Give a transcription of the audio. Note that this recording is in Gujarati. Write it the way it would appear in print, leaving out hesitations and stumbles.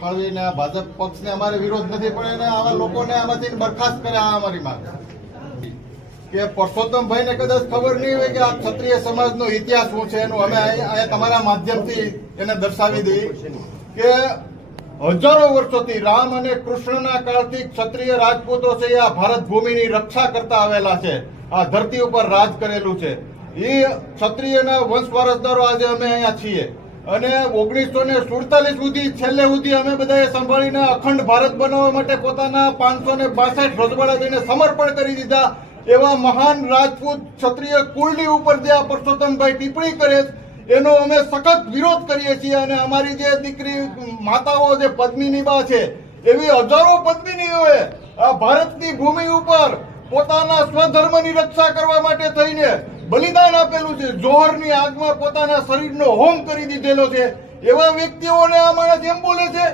ફાળવીને ભાજપ પક્ષને અમારે વિરોધ નથી, પણ એને આવા લોકોને આમાંથી બરખાસ્ત કરે, આ અમારી માંગ કે પરસોત્તમભાઈને કદાચ ખબર નહીં હોય કે આ ક્ષત્રિય સમાજનો ઇતિહાસ શું છે એનું અમે અહીંયા તમારા માધ્યમથી એને દર્શાવી દઈએ કે હજારો વર્ષોથી રામ અને કૃષ્ણના કાળથી ક્ષત્રિય રાજપૂતો છે એ આ ભારત ભૂમિની રક્ષા કરતા આવેલા છે, આ ધરતી ઉપર રાજ કરેલું છે. એ ક્ષત્રિયના વંશ વારસદારો આજે અમે અહીંયા છીએ અને 1947 સુધી છેલ્લે સુધી અમે બધાએ સંભાળીને અખંડ ભારત બનાવવા માટે પોતાના 562 રજવાડા જઈને સમર્પણ કરી દીધા. એવા મહાન રાજપૂત ક્ષત્રિય કુળની ઉપર જે આ પરસોત્તમભાઈ ટિપ્પણી કરે એનો અમે સખત વિરોધ કરીએ છીએ અને અમારી જે દીકરી માતાઓ જે પદ્મિનીબા છે એવી હજારો પદ્મિનીઓએ આ ભારતની ભૂમિ ઉપર પોતાના સ્વધર્મની રક્ષા કરવા માટે થઈને બલિદાન આપેલું છે, જોહરની આગમાં પોતાના શરીરનો હોમ કરી દીધેલો છે. એવા વ્યક્તિઓને આ માણસ એમ બોલે છે